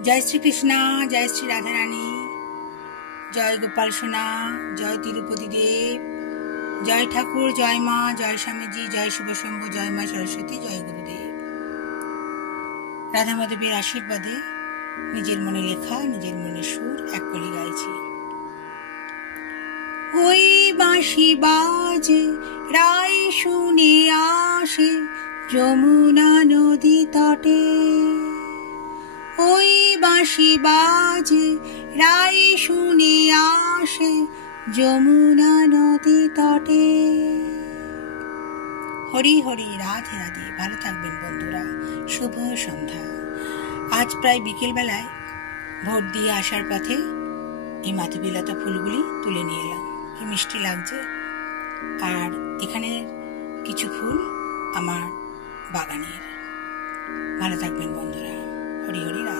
जय श्री कृष्णा, जय श्री राधा रानी, जय गोपाल सोना, जय तिरुपति देव, जय ठाकुर, जय माँ, जय स्वामी जी, जय शुभ शंभु, जय माँ सरस्वती, जय गुरुदेव। राधा माधवेर आशीर्वादे निजेर मने लेखा निजेर मने सुर एक कली गाइছি। ওই বাঁশি বাজে রাই শুনে আসে যমুনা নদী তটে, ওই বাঁশি বাজে রাই শুনে আসে যমুনা নদী তটে। হরি হরি, রাধে রাধে। ভালো থাকবেন বন্ধুরা, শুভ সন্ধ্যা। আজ প্রায় বিকেল বেলায় ভোট দিয়ে আসার পথে এই মাধবীলতা ফুলগুলি তুলে নিয়ে এলাম। কি মিষ্টি লাগছে। আর এখানে কিছু ফুল আমার বাগানের। ভালো থাকবেন বন্ধুরা। হরি হরি, রাধে।